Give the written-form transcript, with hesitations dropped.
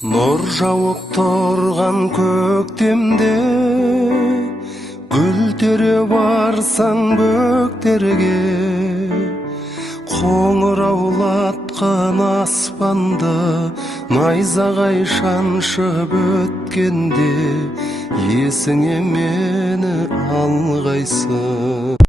Нұр жауып тұрған көктемде гүл тере барсаң бөктерге, қоңыраулатқан аспанда найзағай шаншып өткенде есіңе мені алғайсың.